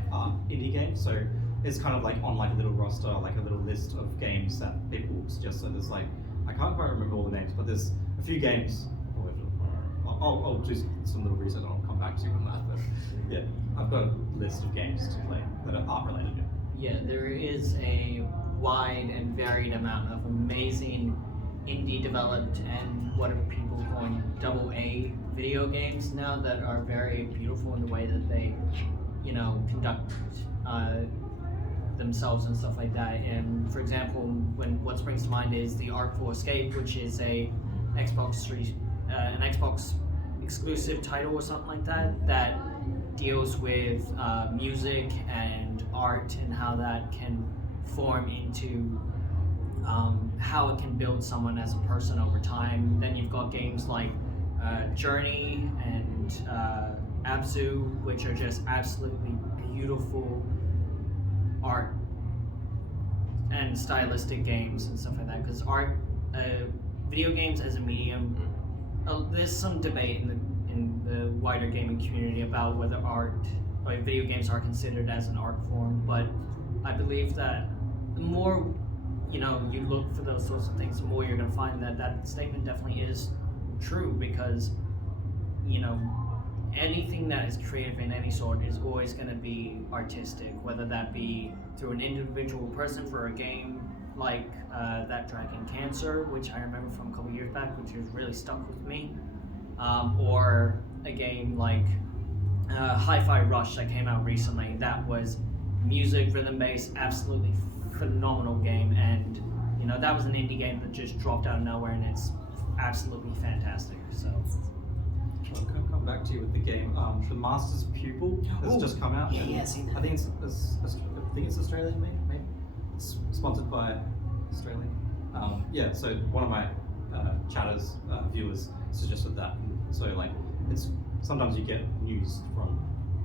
indie games. So it's kind of like on like a little roster, like a little list of games that people suggest. So there's like, I can't quite remember all the names, but there's a few games. I'll do some little research and I'll come back to you on that. But yeah, I've got a list of games to play that are art related. Yeah, there is a wide and varied amount of amazing indie developed and whatever people call AA video games now that are very beautiful in the way that they, conduct themselves and stuff like that. And for example, what springs to mind is the Artful Escape, which is an Xbox exclusive title or something like that deals with music and art and how that can form into how it can build someone as a person over time. Then you've got games like Journey and Abzu, which are just absolutely beautiful art and stylistic games and stuff like that. Because art, video games as a medium, there's some debate in the wider gaming community about whether video games are considered as an art form. But I believe that the more you look for those sorts of things, the more you're going to find that statement definitely is true, because anything that is creative in any sort is always going to be artistic, whether that be through an individual person for a game like that Dragon Cancer, which I remember from a couple years back, which has really stuck with me, or a game like Hi-Fi Rush that came out recently. That was music, rhythm based, absolutely phenomenal game, and that was an indie game that just dropped out of nowhere, and it's absolutely fantastic. So I'll come back to you with the game. The Master's Pupil has just come out. Yeah, I've seen that. I think it's Australian made, maybe. It's sponsored by Australian. So one of my chatters viewers suggested that. So like, it's sometimes you get news from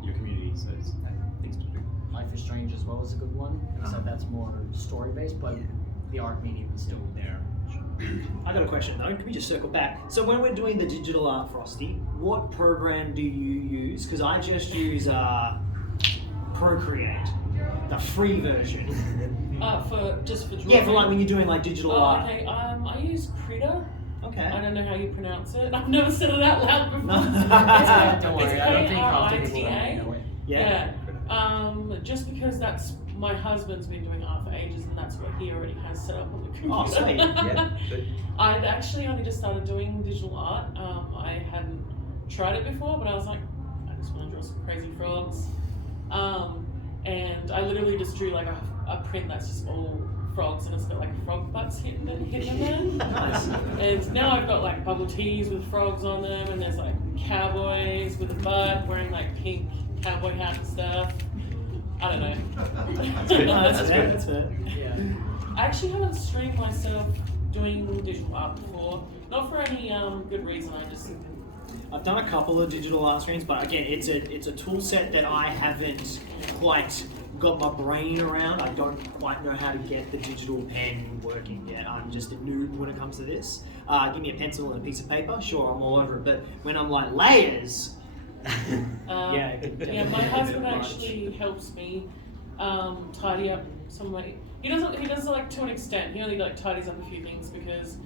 your community, so it's things to do. Life is Strange as well is a good one, except that's more story based, but the art medium is still there. I got a question though. Can we just circle back? So when we're doing the digital art, Frosty, what program do you use? Because I just use Procreate, the free version. For drawing. Yeah, for like when you're doing like digital art. Okay. I use Krita. Okay. I don't know how you pronounce it. I've never said it out loud before. Don't worry, I don't think half the people know it. Yeah. Just because that's my husband's been doing art for ages, and that's what he already has set up on the computer. Oh, sweet. Yeah, good. I'd actually only just started doing digital art. I hadn't tried it before, but I was like, I just want to draw some crazy frogs. And I literally just drew like a print that's just all frogs, and it's got like frog butts hidden in there. Nice. And now I've got like bubble tees with frogs on them, and there's like cowboys with a butt wearing like pink cowboy hat and stuff. I don't know. That's good. That's fair. That's fair. Yeah. I actually haven't streamed myself doing digital art before. Not for any good reason. I've done a couple of digital art streams, but again, it's a tool set that I haven't quite got my brain around. I don't quite know how to get the digital pen working yet. I'm just a noob when it comes to this. Give me a pencil and a piece of paper, sure, I'm all over it. But when I'm like layers, my husband actually helps me tidy up some of my. He does it like to an extent. He only like tidies up a few things because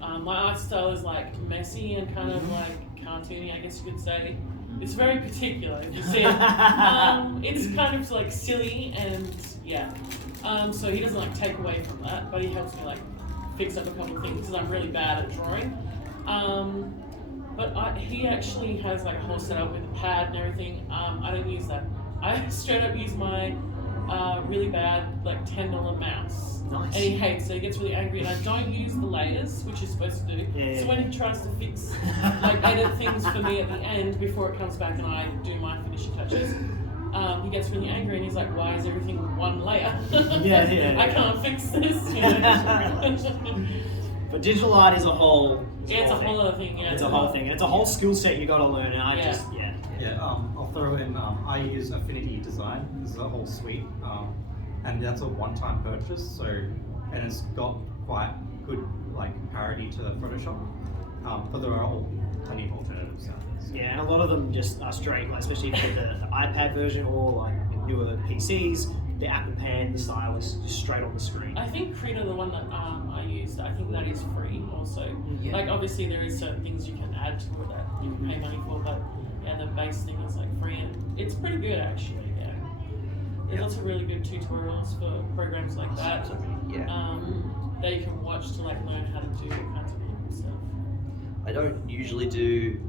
my art style is like messy and kind of like cartoony, I guess you could say. It's very particular, if you see it. It's kind of like silly and so he doesn't like take away from that, but he helps me like fix up a couple of things because I'm really bad at drawing. But he actually has like a whole setup with a pad and everything. I don't use that. I straight up use my really bad like $10 mouse. Nice. And he hates it. He gets really angry, and I don't use the layers, which you're supposed to do. Yeah. So when he tries to fix, like edit things for me at the end before it comes back and I do my finishing touches, he gets really angry and he's like, "Why is everything one layer? I can't fix this." You know? But digital art is a whole. It's a whole other thing. Yeah, It's a whole thing. It's a whole skill set you got to learn. And I'll throw in. I use Affinity Design. This is a whole suite, and that's a one-time purchase. So, and it's got quite good like parity to Photoshop. But there are plenty of alternatives out there. So. Yeah, and a lot of them just are straight, like especially for the iPad version or like newer PCs. The Apple Pen, the stylus, just straight on the screen. I think Krita, the one that I used, I think that is free also. Yeah. Like obviously there is certain things you can add to it that you can pay money for, but the base thing is like free and it's pretty good actually. Yeah. There's lots of really good tutorials for programs like that. That you can watch to like learn how to do all kinds of cool stuff. I don't usually do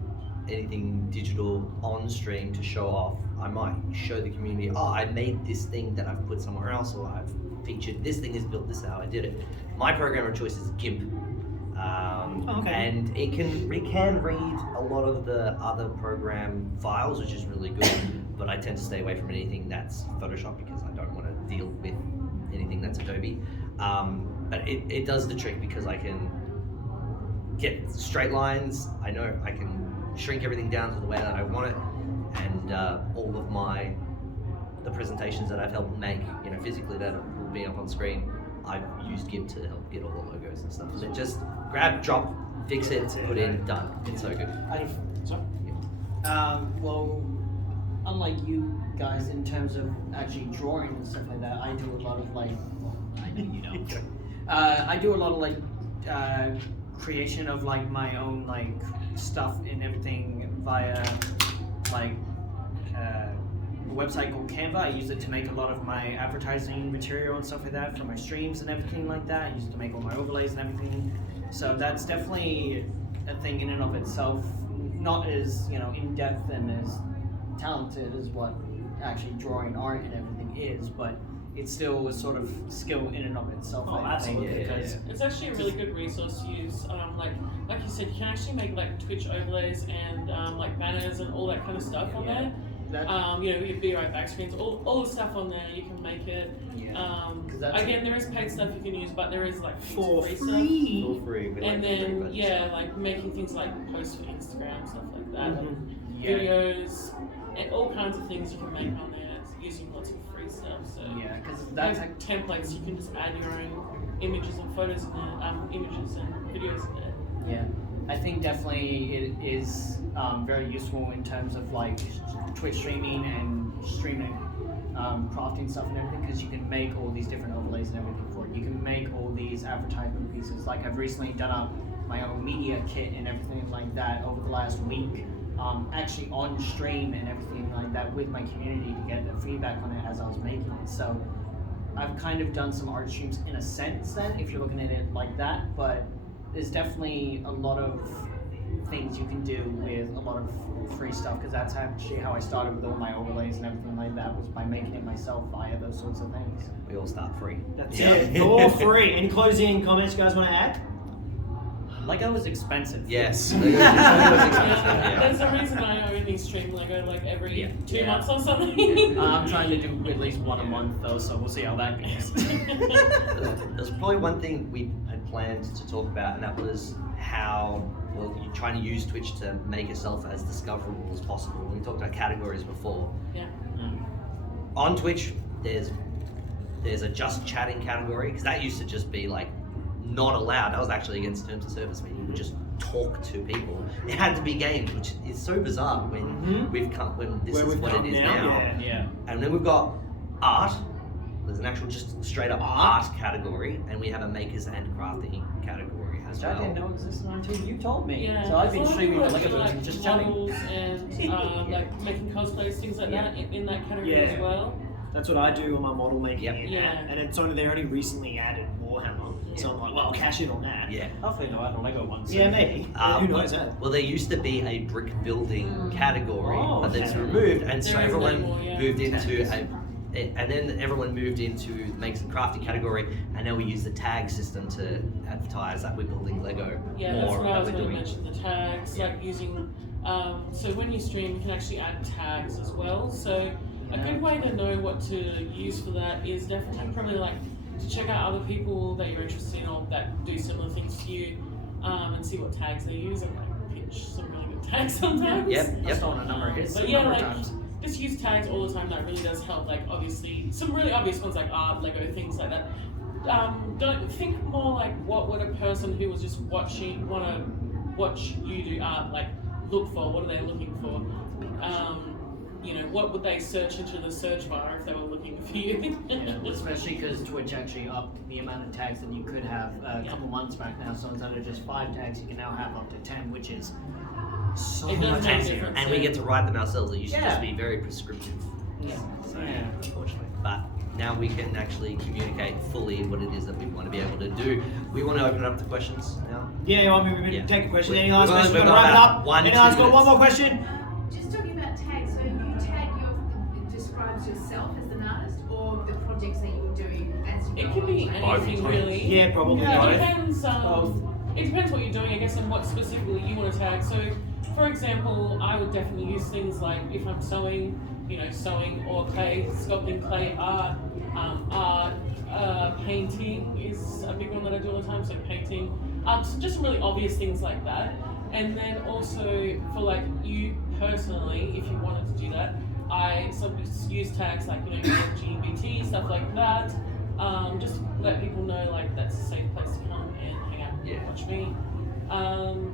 anything digital on stream to show off. I might show the community, I made this thing that I've put somewhere else, or I've featured this thing is built, this is how I did it. My program of choice is GIMP. And it can read a lot of the other program files, which is really good, but I tend to stay away from anything that's Photoshop because I don't want to deal with anything that's Adobe. But but it does the trick because I can get straight lines. I know I can shrink everything down to the way that I want it, and all of the presentations that I've helped make, physically that will be up on screen, I've used GIMP to help get all the logos and stuff. And it just grab, drop, fix it, put in, done. It's so good. Well, unlike you guys in terms of actually drawing and stuff like that, I do a lot of I do a lot of creation of my own stuff and everything via a website called Canva. I use it to make a lot of my advertising material and stuff like that for my streams and everything like that. I use it to make all my overlays and everything. So that's definitely a thing in and of itself. Not as in depth and as talented as what actually drawing art and everything is, but it's still a sort of skill in and of itself. I think, because it's actually a really good resource to use. Like you said, you can actually make Twitch overlays and banners and all that kind of stuff on there. Your Be Right Back screens, all the stuff on there, you can make it. Again, there is paid stuff you can use, but there is for free free. stuff. And then making things like posts for Instagram, stuff like that, videos, and all kinds of things you can make on there using lots of free stuff. So because that's templates, you can just add your own images and photos in there, images and videos in there. Yeah, I think definitely it is very useful in terms of Twitch streaming and streaming crafting stuff and everything, because you can make all these different overlays and everything for it. You can make all these advertisement pieces. I've recently done up my own media kit and everything like that over the last week, actually on stream and everything like that with my community to get the feedback on it as I was making it. So I've kind of done some art streams in a sense then, if you're looking at it like that, but there's definitely a lot of things you can do with a lot of free stuff, because that's actually how I started with all my overlays and everything like that, was by making it myself via those sorts of things. We all start free. That's it. For free. Any closing comments you guys want to add? Lego was expensive. Yes. Lego was expensive. There's a reason I only stream Lego every 2 months or something. I'm trying to do at least one a month though, so we'll see how that goes. There's probably one thing we had planned to talk about, and that was how you're trying to use Twitch to make yourself as discoverable as possible. We talked about categories before. Yeah. On Twitch, there's a just chatting category, because that used to just be not allowed. That was actually against terms of service. You would just talk to people. It had to be games, which is so bizarre when this is what it is now. Yeah. And then we've got art. There's an actual just straight up art category, and we have a makers and crafting category as well. I didn't know existed until you told me. Yeah. So I've been streaming like Lego and just chatting. And making cosplays, things like that in that category as well. That's what I do on my model making. Yep. And it's they only recently added Warhammer. So I'm like, well, I'll cash in on that. Yeah. Hopefully they'll add a Lego one. Yeah, maybe. Who knows? Well, there used to be a brick building category, but it's okay. removed, and so There is everyone no more, yeah. moved into and then everyone moved into makes and crafting category, and now we use the tag system to advertise that we're building Lego Yeah, that's more. what I was we're going to doing. mention, the tags, using, so when you stream, you can actually add tags as well. So a good way to know what to use for that is definitely probably to check out other people that you're interested in or that do similar things to you, and see what tags they use, and pitch some really good tags sometimes. Yep. I've stolen a number of hits But a number of yeah, times. just use tags all the time. That really does help. Obviously, some really obvious ones like art, Lego, things like that. Don't think more what would a person who was just want to watch you do art look for? What are they looking for? What would they search into the search bar if they were looking for you? Especially because Twitch actually upped the amount of tags that you could have a couple months back now. So instead of just 5 tags, you can now have up to 10, which is so It does much make a easier. difference. And we get to write them ourselves. It used to Yeah. just be very prescriptive. Yeah. Unfortunately. But now we can actually communicate fully what it is that we want to be able to do. We want to open it up to questions now. Yeah, we've been taking questions. Any last We've questions? only We're gonna wrap it got up. about Any last 1-2 got one minutes. more question? Just talking about tags, so you tag describes yourself as an artist or the projects that you're doing as you It go could be on? anything really. Yeah, probably. Yeah, it both. depends. Both. It depends what you're doing, I guess, and what specifically you want to tag. So, for example, I would definitely use things like if I'm sewing, sewing or sculpting clay art, painting is a big one that I sometimes, like painting, so just really obvious things like that. And then also for like you personally, if you wanted to do that, I sometimes use tags like, you know, LGBT, stuff like that. Just to let people know like that's a safe place to come and hang out and watch me.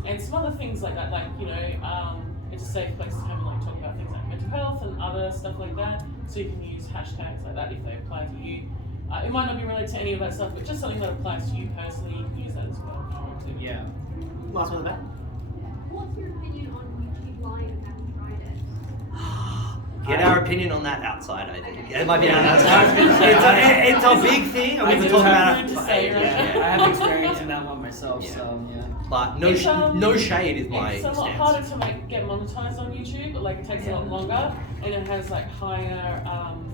And some other things like that, like, you know, it's a safe place to come and like talk about things like mental health and other stuff like that. So you can use hashtags like that if they apply to you. It might not be related to any of that stuff, but just something that applies to you personally, you can use that as well if you want to. Yeah. Last one at the back. What's your opinion on YouTube Live? Have you tried it? Get our opinion on that outside, I think. It might be outside. It's a big thing. and I We've been do talking have about it. to say, right? Yeah, I have experience in that one myself, Yeah. so yeah. But no, It's, no shade is my It's a lot stance. harder to get monetized on YouTube, but like it takes a lot longer, and it has like higher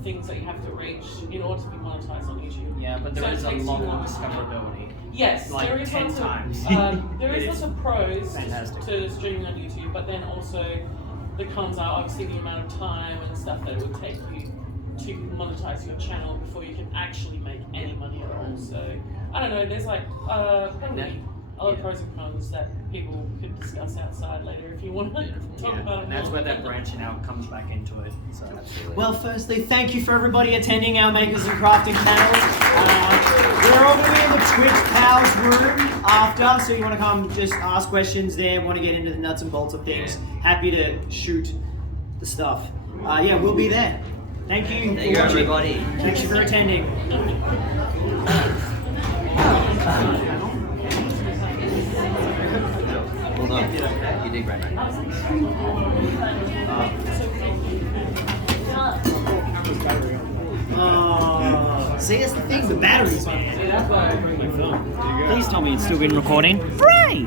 things that you have to reach in order to be monetized on YouTube. Yeah, but there So it is a takes you lot more longer. discoverability. Yes, Like there is 10 lots times. Of, there It is lots is of pros fantastic. to streaming on YouTube, but then also the cons are obviously the amount of time and stuff that it would take you to monetize your channel before you can actually make any money at all. So I don't know. There's like probably other pros and cons that people could discuss outside later if you want to talk Yeah, about it. and that's more. where that branching out comes back into it. So Well, firstly, thank you for everybody attending our Makers and Crafting panel. We're all going to be in the Twitch Pals room after, so you want to come just ask questions there, want to get into the nuts and bolts of things, happy to shoot the stuff. Yeah, we'll be there. Thank you Thank you, for watching. everybody. Thank you for attending. Well done. You did great, mate. Oh, see, that's the thing, the batteries, man. Please tell me it's still been recording.